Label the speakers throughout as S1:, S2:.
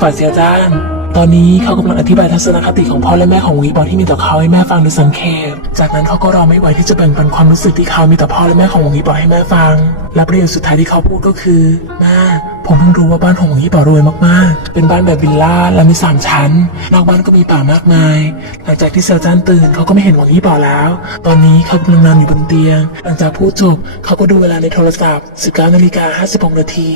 S1: ฝ่ายเสียจ้าตอนนี้เขากำลังอธิบายทัศนคติของพ่อและแม่ของวีบอที่มีต่อเขาให้แม่ฟังโดยสังเขปจากนั้นเขาก็รอไม่ไหวที่จะแบ่งปันความรู้สึกที่เขามีต่อพ่อและแม่ของวีบอให้แม่ฟัง และประโยคสุดท้ายที่เขาพูดก็คือแม่ผมเพิ่งรู้ว่าบ้านของวีบอรวยมากๆ เป็นบ้านแบบวิลล่าและมีสามชั้น นอกบ้านก็มีป่ามากมาย หลังจากที่เซลจ้านตื่นเขาก็ไม่เห็นหวังยี่บอแล้ว ตอนนี้เขากำลังนอนอยู่บนเตียง หลังจากพูดจบเขาก็ดูเวลาในโทรศัพท์ 19นาฬิกา56นาที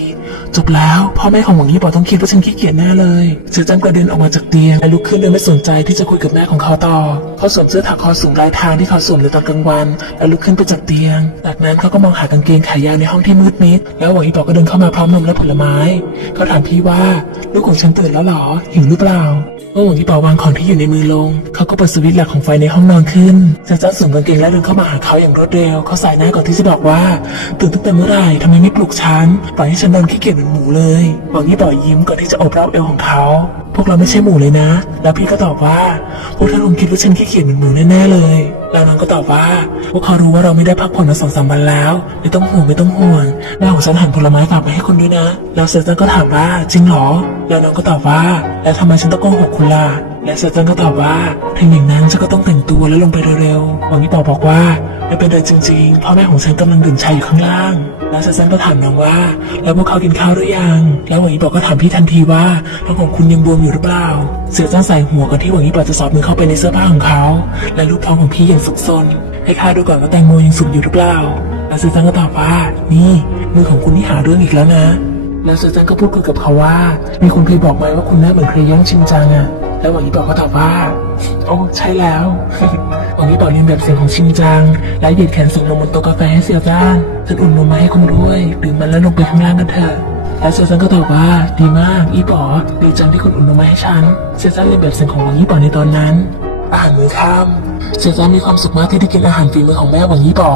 S1: จบแล้วพ่อแม่ของหวังยี่บอต้องคิดว่าฉันขี้เกียจแน่เลยเซลจ้านกระเด็นออกมาจากเตียงและลุกขึ้นโดยไม่สนใจที่จะคุยกับแม่ของเขาต่อ เขาสวมเสื้อถักคอสูงลายทางที่เขาสวมในตอนกลางวัน และลุกขึ้นไปจากเตียง จากนั้นเขาก็มองหากางเกงขายาวในห้องที่มืดมิด แล้วหวังยี่บอก็เดินเข้ามาพร้อมนมและผลไม้ เขาถามพี่ว่าลูกของฉันตื่นแล้วหรอหิวหรือเปล่าเมื่อหวังยี่ป่าวางของที่อยู่ในมือลง เขาก็เปิดสวิตช์หลักของไฟในห้องนอนขึ้นเซจ้าสวมกางเกงและเดินเข้ามาหาเขาอย่างรวดเร็ว เขาสายหน้าก่อนที่จะบอกว่าตื่นตั้งแต่เมื่อไหร่ทำไมไม่ปลุกฉันปล่อยให้ฉันนอนขี้เกียจเหมือนหมูเลยหวังยี่ป่ายิ้มก่อนที่จะโอบรอบเอวของเขา วกเราไม่ใช่หมูเลยนะ แล้วพี่ก็ตอบว่าพวกเธอคงคิดว่าฉันขี้เกียจเหมือนหมูแน่ๆเลย แล้วน้องก็ตอบว่าพวกเขารู้ว่าเราไม่ได้พักผ่อนมาสองสามวันแล้ว ไม่ต้องห่วงไม่ต้องห่วงแม่ของฉันหั่นผลไม้ฝากไปให้คุณด้วยนะ แล้วเซจันก็ถามว่าจริงเหรอ แล้วน้องก็ตอบว่า แล้วทำไมฉันต้องโกหกคุณล่ะ และเซจันก็ตอบว่าถึงอย่างนั้นฉันก็ต้องแต่งตัวแล้วลงไปเร็วๆหวังยี่ปอบอกว่าไม่เป็นไรจริงๆพ่อแม่ของฉันกำลังดื่มชาอยู่ข้างล่าง แล้วเซจันก็ถามน้องว่า แล้วพวกเขากินข้าวหรือยัง แล้วหวังยี่ปอก็ถามพี่ทันทีว่าท้องของคุณยังบวมอยู่หรือเปล่าเสือจ้านใส่หัวก่อนที่หวังยี่ปอจะสอดมือเข้าไปในเสื้อผ้าของเขา และรูปท้องของพี่อย่างสุกซนให้ข้าดูก่อนว่าแตงโมยังสุกอยู่หรือเปล่า แล้วเสือจันก็ตอบว่า นี่มือของคุณนี่หาเรื่องอีกแล้วนะ แล้วเสือจันก็พูดคุยกับเขาว่า มีคนเคยบอกไหมว่าคุณหน้าเหมือนเครย่งชินจังอะ แล้วหวังยี่ปอก็ตอบว่า โอ้ใช่แล้วหวังยี่ปอเรียนแบบเสียงของชิงจัง และเหยียดแขนส่งนมบนโต๊ะกาแฟให้เสียวจ้านฉันอุ่นนมมาให้คุณด้วยดื่มมันแล้วลงไปข้างล่างกันเถอะแล้วเสียวจันก็ตอบว่าดีมาก อีป๋อดีจังที่คุณอุ่นนมมาให้ฉันเสียวจันเรียนแบบเสียงของหวังยี่ปอในตอนนั้น อาหารมื้อค่ำเสี่ยวจันมีความสุขมากที่ได้กินอาหารฝีมือของแม่หวังยี่ป๋อ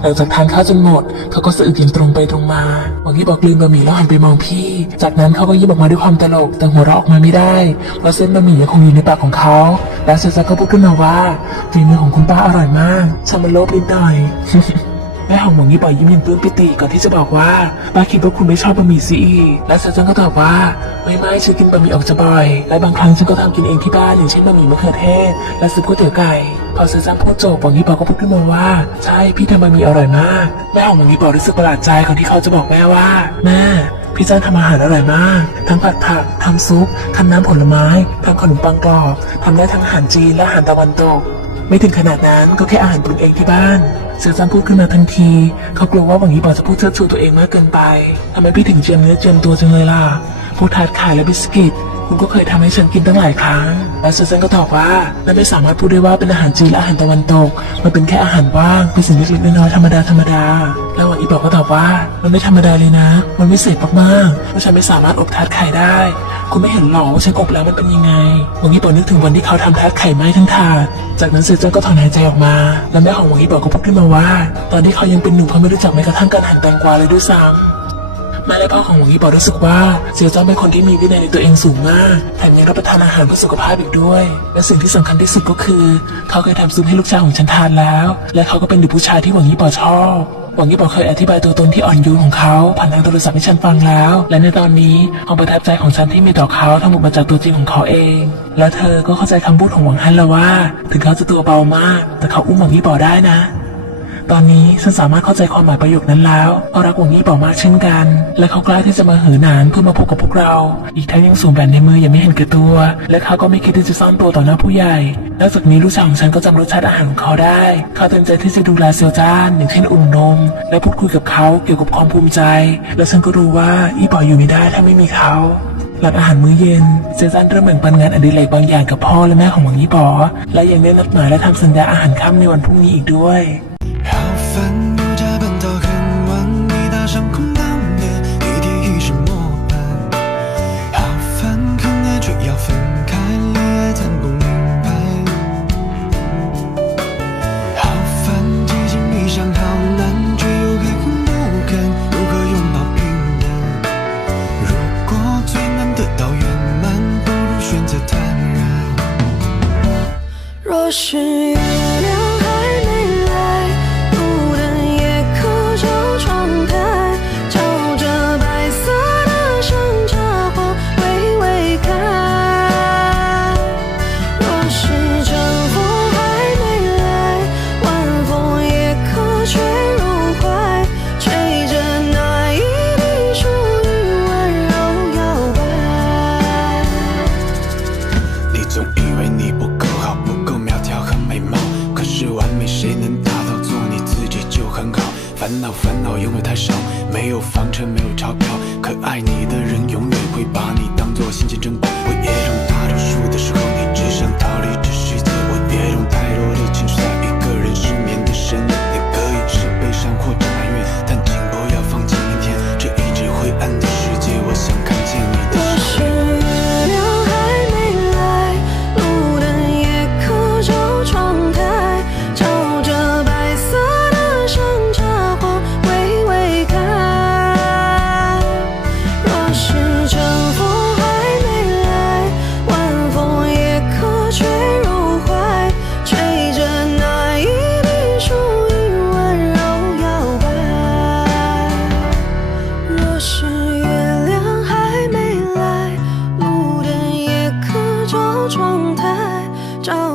S1: หลังจากทานข้าวจนหมด เขาก็สะอึกยิ้มตรงไปตรงมาหวังยี่ป๋อกลืมบะหมี่แล้วหันไปมองพี่ จากนั้นเขาก็ยิ้มออกมาด้วยความตลกแต่หัวเราะออกมาไม่ได้เพราะเส้นบะหมี่ยังคงอยู่ในปากของเขาและเสี่ยวจันก็พูดขึ้นมาว่าฝีมือของคุณป้าอร่อยมากฉันมันโลภนิดหน่อย แม่ของหวังยี่ปอยยิ้มย่างปลื้มปิติก่อนที่จะบอกว่าป้าคิดว่าคุณไม่ชอบบะหมี่ซีอีและเซจังก็ตอบว่า ไม่ไม่ฉันกินบะหมี่ออกจะบ่อย และบางครั้งฉันก็ทำกินเองที่บ้านอย่างเช่นบะหมี่มะเขือเทศ และซุปก๋วยเตี๋ยวไก่พอเซจังพูดจบหวังยี่ปอก็พูดขึ้นมาว่า ใช่พี่ทำบะหมี่อร่อยมากแม่ของหวังยี่ปอรู้สึกประหลาดใจก่อนที่เขาจะบอกแม่ว่าแม่พี่จ้านทำอาหารอร่อยมาก ทั้งผัดผัก ทำซุป ทำน้ำผลไม้ ทำขนมปังกรอบ ทำได้ทั้งอาหารจีนและอาหารตะวันตก ไม่ถึงขนาดนั้นก็แค่อาหารปรุงเองที่บ้าน เสือซันพูดขึ้นมาทันที เขากลัวว่าหวังยี่ปอจะพูดเชิดชูตัวเองมากเกินไปทำไมพี่ถึงเจียมเนื้อเจียมตัวจังเลยล่ะพวกทาดขายและบิสกิต คุณก็เคยทำให้ฉันกินตั้งหลายครั้ง และเสือซันก็ตอบว่านั่นไม่สามารถพูดได้ว่าเป็นอาหารจีนและอาหารตะวันตก มันเป็นแค่อาหารว่างเป็นสิ่งเล็กๆน้อยๆธรรมดาธรรมดาแล้วหวังยี่ปอกก็ตอบว่ามันไม่ธรรมดาเลยนะ มันไม่เสร็จมากๆเพราะฉันไม่สามารถอบทาร์ตไข่ได้ คุณไม่เห็นหรอว่าฉันอบแล้วมันเป็นยังไงหวังยี่ปอนึกถึงวันที่เขาทำทาร์ตไข่ไหม้ทั้งถาด จากนั้นเซอร์เจนก็ถอนหายใจออกมา แล้วแม่ของหวังยี่ปอก็พูดขึ้นมาว่า ตอนที่เขายังเป็นหนุ่มเขาไม่รู้จักแม้กระทั่งการหั่นแตงกวาเลยด้วยซ้ำ แม่และพ่อของหวังยี่ปอรู้สึกว่าเซียวเจ้าเป็นคนที่มีวินัยในตัวเองสูงมาก แถมยังรับประทานอาหารเพื่อสุขภาพอีกด้วย และสิ่งที่สำคัญที่สุดก็คือ เขาเคยทำซุปให้ลูกชายของฉันทานแล้ว และเขาก็เป็นเด็กผู้ชายที่หวังยี่ปอชอบหวังยี่ปอเคยอธิบายตัวตนที่อ่อนโยนของเขาผ่านทางโทรศัพท์ให้ฉันฟังแล้ว และในตอนนี้ความประทับใจของฉันที่มีต่อเขาทั้งหมดมาจากตัวจริงของเขาเอง และเธอก็เข้าใจคำพูดของหวังฮันแล้วว่า ถึงเขาจะตัวเบามาก แต่เขาอุ้มหวังยี่ปอได้นะ ตอนนี้ฉันสามารถเข้าใจความหมายประโยคนั้นแล้วเขารักหวงยี่เป่ามากเช่นกัน และเขากล้าที่จะมาเหินหนานเพื่อมาพบกับพวกเรา อีกทั้งยังสวมแหวนในมืออย่างไม่เห็นแก่ตัว และเขาก็ไม่คิดที่จะซ่อนตัวต่อหน้าผู้ใหญ่นอกจากนี้ลูกชายของฉันก็จำรสชาติอาหารของเขาได้ เขาเต็มใจที่จะดูแลเซียวจ้านอย่างเช่นอุ่นนม และพูดคุยกับเขาเกี่ยวกับความภูมิใจ และฉันก็รู้ว่าอีป่ออยู่ไม่ได้ถ้าไม่มีเขาหลังอาหารมื้อเย็นเซซันเริ่มแบ่งปันงานอดิเรกบางอย่างกับพ่อและแม่ของหวังยี่ปอและยังได้นัดหมายและทำสัญญาอาหารค่ำในวันพรุ่งนี้อีกด้วย
S2: 好烦又加班到很晚，你搭上空荡的一天已是末班。好烦很爱却要分开，恋爱谈不明白。好烦提醒你想好难，却又开口不敢，如何拥抱平淡？如果最难得到圆满，不如选择坦然。
S3: 若是月亮，
S2: 爱你的人，永远会把你当做心尖珍宝。